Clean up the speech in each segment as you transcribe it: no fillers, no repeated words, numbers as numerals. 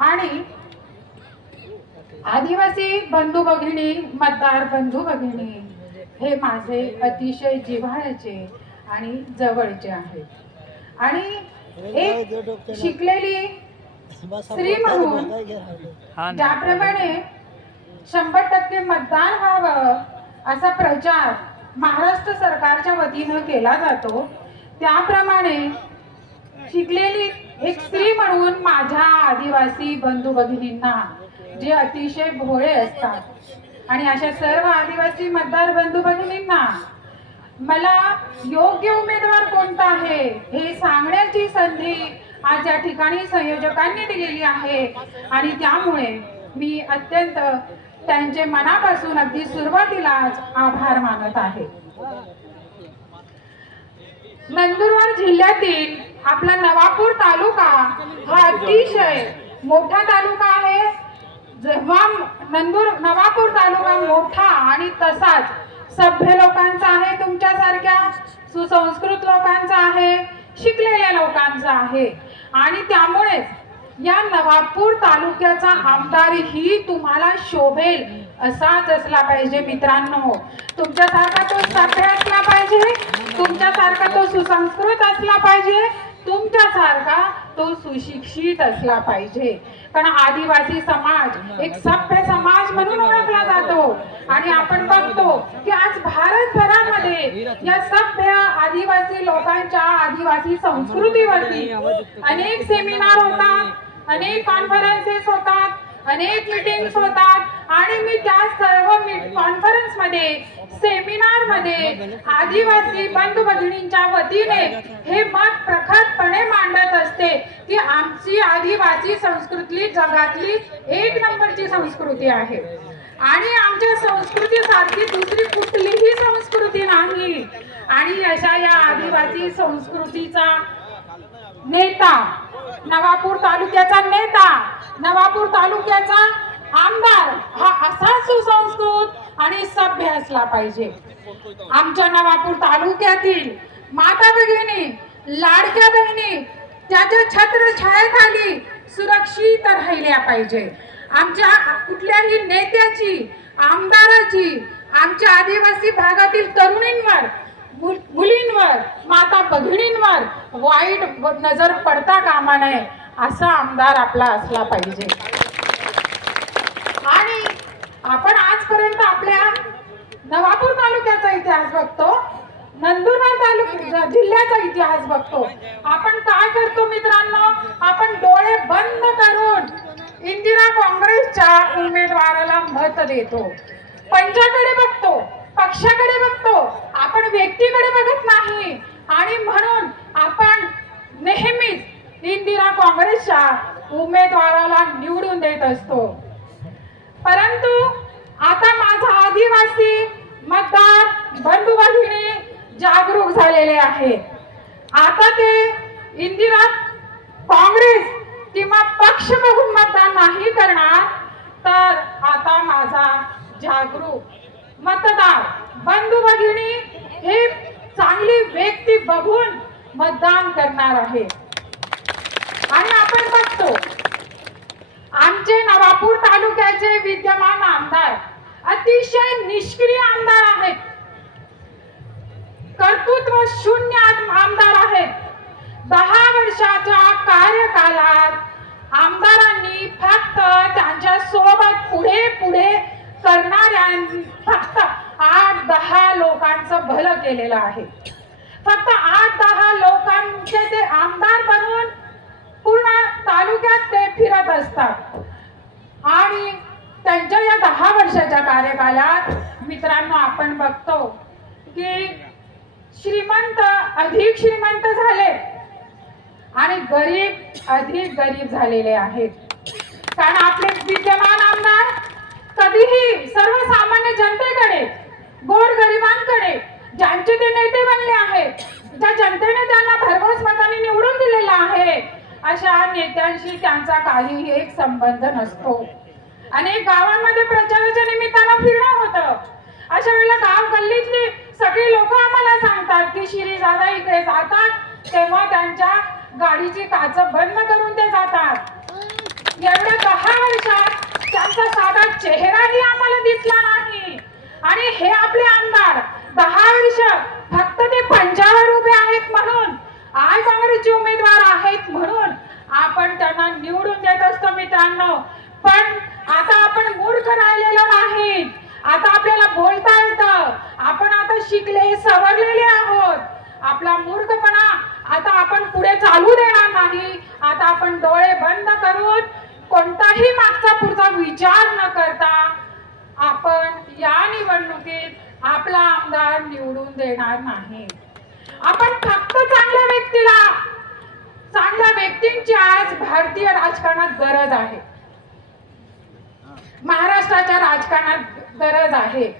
आणि आदिवासी बंधू भगिनी, मतदार बंधू भगिनी हे माझे अतिशय जिव्हाळ्याचे आणि जवळचे आहेत। आणि एक शिकलेली स्त्री म्हणून ज्याप्रमाणे 100% मतदान व्हावं असा प्रचार महाराष्ट्र सरकारच्या वतीनं केला जातो, त्याप्रमाणे शिकलेली एक स्त्री म्हणून माझ्या आदिवासी बंधू भगिनींना जे अतिशय भोळे असतात आणि अशा सर्व आदिवासी मतदार बंधू भगिनींना मला योग्य उमेदवार कोणता आहे हे सांगण्याची संधी आज या ठिकाणी संयोजकांनी दिलेली आहे। आणि त्यामुळे मी अत्यंत त्यांचे मनापासून अगदी सुरुवातीलाच आभार मानत आहे। नंदुरबार जिल्ह्यातील आपला नवापूर तालुका हा अतिशय मोठा तालुका आहे। जेव्हा नवापूर तालुका मोठा आणि तसाच सभ्य लोकांचा आहे, तुमच्यासारख्या सुसंस्कृत लोकांचा आहे, शिकलेल्या लोकांचा आहे। आणि त्यामुळे या नवापूर तालुक्याचा आमदारही तुम्हाला शोभेल असाच असला पाहिजे मित्रांनो। तुमच्यासारखा तो सभ्य असला पाहिजे, तुमच्यासारखा तो सुसंस्कृत असला पाहिजे, तुमच्यासारखा तो सुशिक्षित असला पाहिजे। कारण आदिवासी समाज एक सभ्य समाज म्हणून ओळखला जातो। आणि आपण बघतो की आज भारतभरामध्ये या सभ्य आदिवासी लोकांच्या आदिवासी संस्कृतीवरती अनेक सेमिनार होतात, अनेक कॉन्फरन्सेस होतात, अनेक मीटिंग्स होतात। आणि मी त्या सर्व कॉन्फरन्स मध्ये, सेमिनार मध्ये आदिवासी बंधू भगिनींच्या वतीने हे मत प्रखरपणे मांडत असते की आमची आदिवासी संस्कृती जगातली 1 नंबरची संस्कृती आहे आणि आमच्या संस्कृतीसारखी दुसरी कुठलीही संस्कृती नाही। आणि अशा या आदिवासी संस्कृतीचा नेता, नवापूर तालुक्याचा नेता, नवापूर तालुक्याचा आमदार हा असा सुसंस्कृत आणि सभ्य असला पाहिजे। आमच्या नवापूर तालुक्यातील माता भगिनी, लाडक्या बहिणी त्याच्या छत्रछायेखाली सुरक्षित राहिल्या पाहिजे। आमच्या कुठल्याही नेत्याची, आमदाराची आमच्या आदिवासी भागातील तरुणींवर, मुलींवर, माता भगिनींवर वाईट नजर पडता कामा नये असा आमदार आपला असला पाहिजे। आणि आपण आजपर्यंत आपल्या नवापूर तालुक्याचा इतिहास बघतो, नंदुरबार तालुक्या जिल्ह्याचा इतिहास बघतो। आपण काय करतो मित्रांनो, आपण डोळे बंद करून इंदिरा काँग्रेसच्या उमेदवाराला मत देतो, पंजाकडे बघतो, पक्षाकडे बघतो, आपण व्यक्तीकडे बघत नाही। आणि म्हणून आपण नेहमीच इंदिरा काँग्रेसच्या उमेदवाराला निवडून देत असतो। परंतु आता माझा आदिवासी मतदार बंधू भगिनी जागरूक झालेले आहेत। आता ते इंदिरा काँग्रेस किंवा पक्ष बघून मतदान नाही करणार, तर आता माझा जागरूक मतदार बंधू भगिनी हे चांगली व्यक्ती बघून मतदान करणार आहे। आणि आपण बघतो आमचे नवापूर तालुक्याचे विद्यमान आमदार अतिशय निष्क्रिय आमदार आहेत, कर्तृत्व शून्य आमदार आहेत। 10 वर्षाच्या कार्यकालात आमदारांनी फक्त त्यांच्या सोबत पुढे पुढे करणाऱ्या फक्त 8-10 लोकांचं भलं केलेलं आहे। फक्त 8-10 लोकांचे ते आमदार बनून पूर्ण तालुक्यात ते फिरत असतात। आणि त्यांच्या या 10 वर्षाच्या कार्यकालात मित्रांनो आपण बघतो की श्रीमंत अधिक श्रीमंत झाले आणि गरीब अधिक गरीब झालेले आहेत। कारण आपले विद्यमान आमदार कधीही सर्वसामान्य जनतेकडे, गोरगरिबांकडे, ज्यांचे ते नेते बनले आहेत, ज्या जनतेने त्यांना भरघोस मतांनी निवडून दिलेला आहे, अशा नेत्यांशी त्यांचा काहीही एक संबंध नसतो। अनेक गावांमध्ये प्रचाराच्या निमित्तानं फिरणं होतं। अशा वेळेला गाव गल्लीतली सगळी लोक आम्हाला सांगतात की शिरी दादा इकडे जातात तेव्हा त्यांच्या गाडीची काच बंद करून ते जातात। एवढ्या त्यांचा साधा चेहराही आम्हाला दिसला नाही. आणि हे आपले आमदार 10 वर्ष फक्त ते पंजावर उभे आहेत म्हणून, आज काँग्रेसचे उमेदवार आहेत म्हणून आपण त्यांना निवडून देत असतो मित्रांनो. पण आता आपण मूर्ख राहिलेलो नाही. आता आपल्याला बोलता येतं, आपण आता शिकले सवरलेले आहोत. आपला मूर्खपणा आता आपण पुढे चालू देणार नाही. आता आपण डोळे बंद करून कोणताही मागचा पुढचा विचार न करता आपण या निवडणुकीत आपला आमदार निवडून देणार नाही. आपण फक्त चांगल्या व्यक्तींची आज भारतीय राजकारणात गरज आहे, महाराष्ट्राच्या राजकारणात गरज आहे.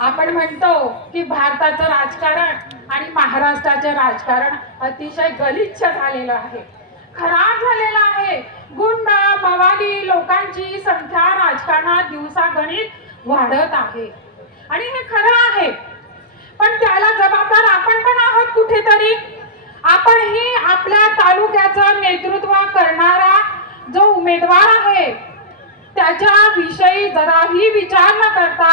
आपण म्हणतो की भारताचं राजकारण आणि महाराष्ट्राचे राजकारण अतिशय गलिच्छ झालेलं आहे, खराब झालेलं आहे. गुंड मवाली लोकांची संख्या राजकारणात दिवसागणिक वाढत आहे आणि हे खरं आहे. पण त्याला जबाबदार आपण पण आहोत कुठेतरी. आपणही आपल्या तालुक्याचं नेतृत्व करणारा जो उमेदवार आहे त्याच्या विषयी जराही विचार न करता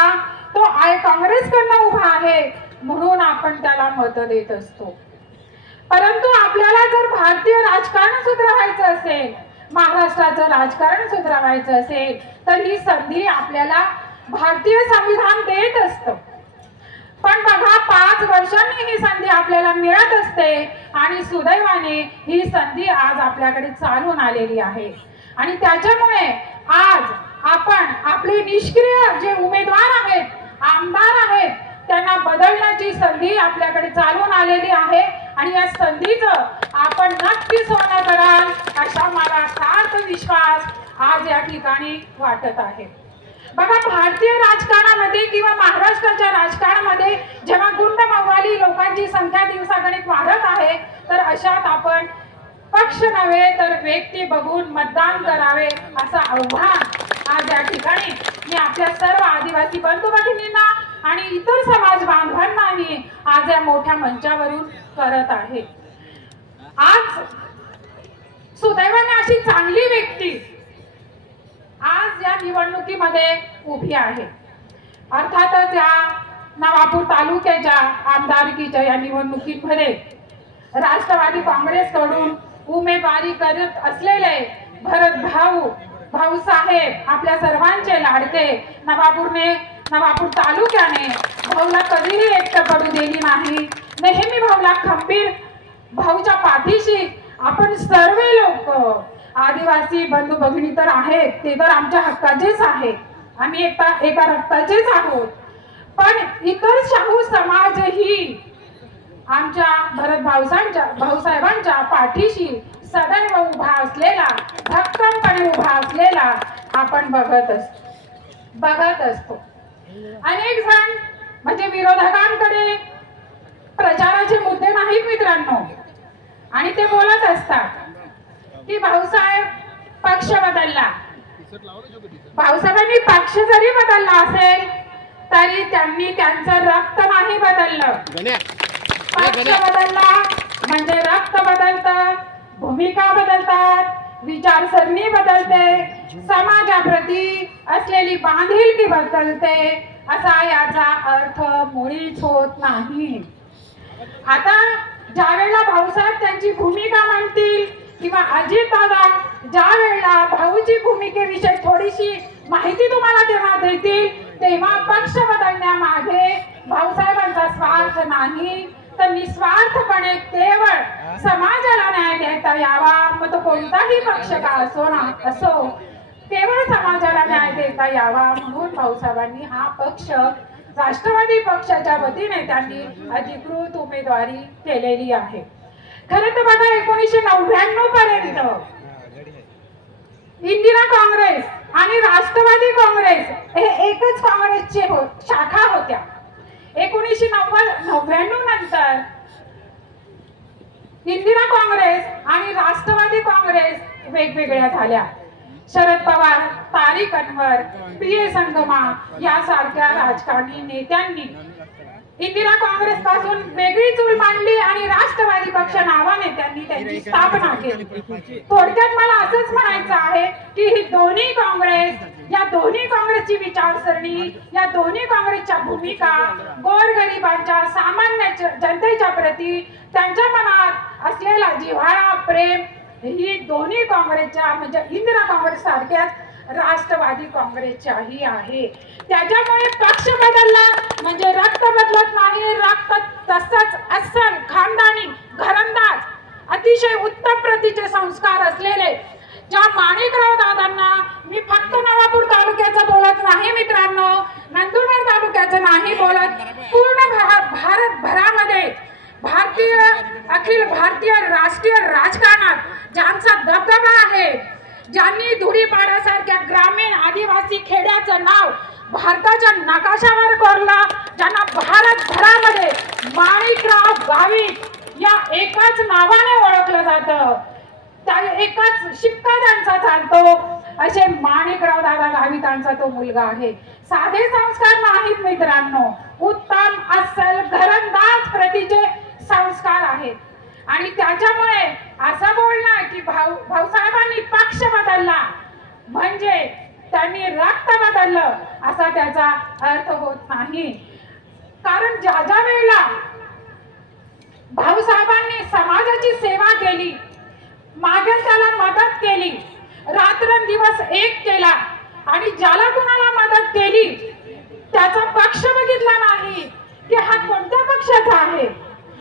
तो काँग्रेसकडनं उभा आहे म्हणून आपण त्याला मत देत असतो. परंतु आपल्याला जर भारतीय राजकारण सुधारायचं असेल, महाराष्ट्राचं राजकारण सुधारायचं असेल तर ही संधी आपल्याला भारतीय संविधान देत असतं. पण बघा 5 वर्षांनी ही संधी आपल्याला मिळत असते आणि सुदैवाने ही संधी आज आपल्याकडे चालून आलेली आहे. आणि त्याच्यामुळे आज आपण आपले निष्क्रिय जे उमेदवार आहेत, आमदार आहेत, त्यांना बदलण्याची संधी आपल्याकडे चालून आलेली आहे आणि या संधीचं आपण नक्की सोनं कराल असा मला सार्थ विश्वास आज या ठिकाणी वाटत आहे. बघा भारतीय राजकारणामध्ये किंवा महाराष्ट्राच्या राजकारणामध्ये जेव्हा गुंड मवाली लोकांची संख्या दिवसागणिक वाढत आहे तर अशात आपण पक्ष नव्हे तर व्यक्ती बघून मतदान करावे असं आव्हान आज या ठिकाणी मी आपल्या सर्व आदिवासी बंधू भगिनींना आणि इतर समाज बांधवांनाही आज या मोठ्या मंचावरून करत आहे. आज सुदैवाने अशी चांगली व्यक्ती आज या निवडणुकीमध्ये उभी आहे. अर्थातच या नवापूर तालुक्याच्या आमदारकीच्या या निवडणुकीमध्ये राष्ट्रवादी काँग्रेसकडून उमेदवारी करत असलेले भरत भाऊसाहेब आपल्या सर्वांचे लाडके नवापूर तालुक्याने भाऊला कधीही एकटं पडू दिली नाही. नेहमी भाऊला खंबीर भाऊच्या पाठीशी आपण सर्व लोक आदिवासी बंधू भगिनी तर आहेत, ते तर आमच्या हक्काचेच आहेत, आम्ही एका रक्ताचेच आहोत. पण इतर शाहू समाजही आमच्या भरत भाऊसाहेबांच्या पाठीशी सदैव उभा असलेला, भक्कमपणे उभा असलेला आपण बघत असतो. अनेक जण म्हणजे विरोधकांकडे प्रचाराचे मुद्दे नाहीत मित्रांनो, आणि ते बोलत असतात की भाऊसाहेब पक्ष बदलला. भाऊसाहेबांनी पक्ष जरी बदलला असेल तरी त्यांनी त्यांचं रक्त नाही बदललं. पक्ष बदलला म्हणजे रक्त बदलतं, भूमिका बदलतात, विचारसरणी बदलते, समाजाप्रती असलेली बांधिलकी बदलते, असा याचा अर्थ मुळीच होत नाही. आता ज्या वेळेला भाऊसाहेब त्यांची भूमिका मांडतील किंवा अजितदादा ज्या वेळेला भाऊची भूमिकेविषयी थोडीशी माहिती तुम्हाला तेव्हा देतील, तेव्हा पक्ष बदलण्यामागे भाऊसाहेबांचा स्वार्थ नाही तर निस्वार्थपणे केवळ समाजाला न्याय देता यावा, मग तो कोणताही पक्ष का असो केवळ समाजाला न्याय देता यावा म्हणून भाऊसाहेबांनी हा पक्ष राष्ट्रवादी पक्षाच्या वतीने त्यांनी अधिकृत उमेदवारी केलेली आहे. खरं तर बघा 1999 पर्यंत इंदिरा काँग्रेस आणि राष्ट्रवादी काँग्रेस हे एकच काँग्रेसचे शाखा होत्या. 1999 नंतर इंदिरा काँग्रेस आणि राष्ट्रवादी काँग्रेस वेगवेगळ्या झाल्या. शरद पवार, तारिक अनवर, पी.ए. संगमा यासारख्या राजकारणी नेत्यांनी इंदिरा काँग्रेस पासून वेगळी चूल मांडली आणि राष्ट्रवादी पक्ष नावाने त्यांनी त्यांची स्थापना केली. थोडक्यात मला असंच म्हणायचं आहे की ही दोन्ही काँग्रेस या दोन्ही काँग्रेसची विचारसरणी, या दोन्ही काँग्रेसच्या भूमिका गोरगरिबांच्या सामान्य जनतेच्या प्रती त्यांच्या मनात असलेला जिव्हाळा प्रेम ही दोन्ही काँग्रेसच्या म्हणजे इंदिरा काँग्रेस सारख्याच राष्ट्रवादी काँग्रेसच्याही आहे. त्याच्यामुळे पक्ष बदलला म्हणजे रक्त बदलत नाही, रक्त तसंच अस्सल खानदानी घरंदाज अतिशय उत्तम प्रतीचे संस्कार असलेले ज्या माणिकराव दादांना, मी फक्त नवापूर तालुक्याचं बोलत नाही मित्रांनो, नंदुरबार तालुक्याचं नाही बोलत, पूर्ण भारतभरामध्ये भारतीय अखिल भारतीय राष्ट्रीय राजकारणात ज्यांचा दबदबा आहे, ज्यांनी धुळीपाड्यासारख्या ग्रामीण आदिवासी खेड्याचं नाव भारताच्या नकाशावर कोरलं, ज्यांना भारतभरामध्ये माणिकराव गावित या एकाच नावाने ओळखलं जातं, त्या एकाच शिक्का त्यांचा चालतो, असे माणिकराव दादा गावितांचा तो मुलगा आहे. साधे संस्कार नाहीत मित्रांनो, उत्तम अस्सल घरंदाज प्रतीचे संस्कार आहेत. आणि त्याच्यामुळे असं बोलणं की भाऊसाहेबांनी पक्ष बदलला म्हणजे त्यांनी रक्त बदललं असा त्याचा अर्थ होत नाही. कारण ज्या ज्या वेळेला भाऊसाहेबांनी समाजाची सेवा केली, मागेल त्याला मदत केली, रात्रंदिवस एक केला आणि ज्याला कुणाला मदत केली त्याचा पक्ष बघितला नाही की हा कोणत्या पक्षाचा आहे,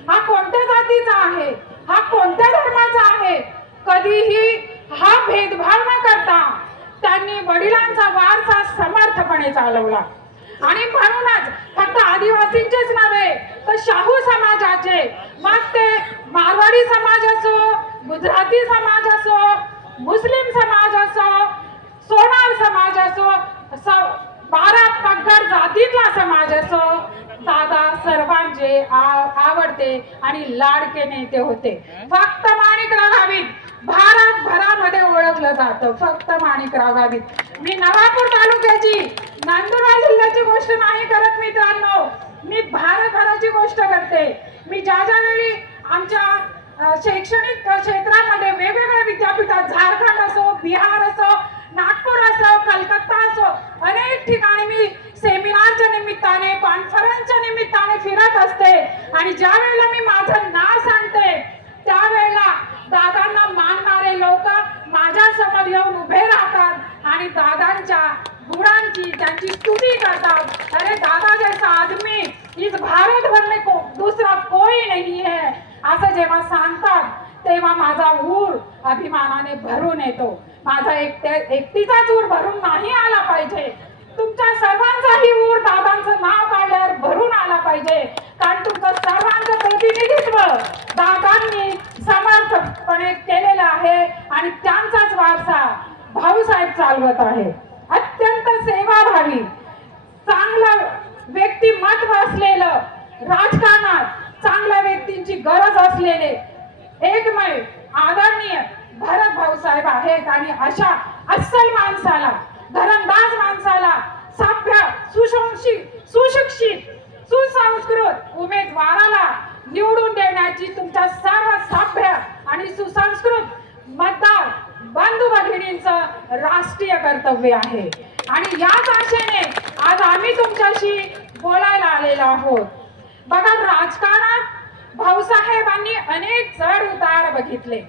हा कोणत्या जातीचा आहे, हा कोणत्या धर्माचा आहे, कधीही हा भेदभाव न करता त्यांनी वडिलांचा वारसा समर्थपणे चालवला. आणि म्हणूनच फक्त आदिवासींचेच नव्हे तर शाहू समाजाचे, मग ते मारवाडी समाज असो, गुजराती समाज असो, मुस्लिम समाज असो, सोनार समाज असो, 12 पगड जातीतला समाज असो, दादा सर्वांचे आवडते आणि लाडके नेते होते. फक्त माणिकराव गावित भारतभरामध्ये ओळखलं जातं, फक्त माणिकराव गावित. मी नवापूर तालुक्याची, नंदुरबार जिल्ह्याची गोष्ट नाही करत मित्रांनो, मी भारतभराची गोष्ट करते. मी ज्या वेळी आमच्या शैक्षणिक क्षेत्रामध्ये वेगवेगळ्या विद्यापीठात, झारखंड असो, बिहार असो, नागपूर असो, कलकत्ता असो, अनेक ठिकाणी मी सेमिनारच्या निमित्ताने, कॉन्फरन्सच्या निमित्ताने फिरत असते. आणि ज्या वेळेला मी माझं नाव सांगते त्यावेळेला दादांना मानणारे लोक माझ्या समोर येऊन उभे राहतात आणि दादांच्या गुणांची त्यांची स्तुती करतात. अरे दादा जैसा आदमी इस भारत भर में दूसरा कोई नहीं है असं जेव्हा सांगतात तेव्हा माझा ऊर अभिमानाने भरून येतो. माझा एकटीचाच ऊर भरून नाही आला पाहिजे, तुमच्या सर्वांचाही ऊर दादांचं नाव काढल्यावर भरून आला पाहिजे. कारण तुमचं सर्वांचं प्रतिनिधित्व दादांनी समर्थपणे केलेलं आहे आणि त्यांचाच वारसा भाऊसाहेब चालवत आहे. अत्यंत सेवाभावी, चांगलं व्यक्तिमत्व असलेलं, राजकारणात चांगल्या व्यक्तींची गरज असलेले एकमेव आदरणीय भरत भाऊसाहेब आहेत. आणि अशा अस्सल माणसाला, घरंदाज माणसाला, सभ्य, सुशिक्षित, सुसंस्कृत उमेदवाराला निवडून देण्याची तुमच्या सर्व सभ्य आणि सुसंस्कृत मतदार बंधू भगिनींचं राष्ट्रीय कर्तव्य आहे. आणि याच आशेने आज आम्ही तुमच्याशी बोलायला आलेलो आहोत. बघा, राजकारणात भाऊसाहेबांनी अनेक चढ उतार बघितले.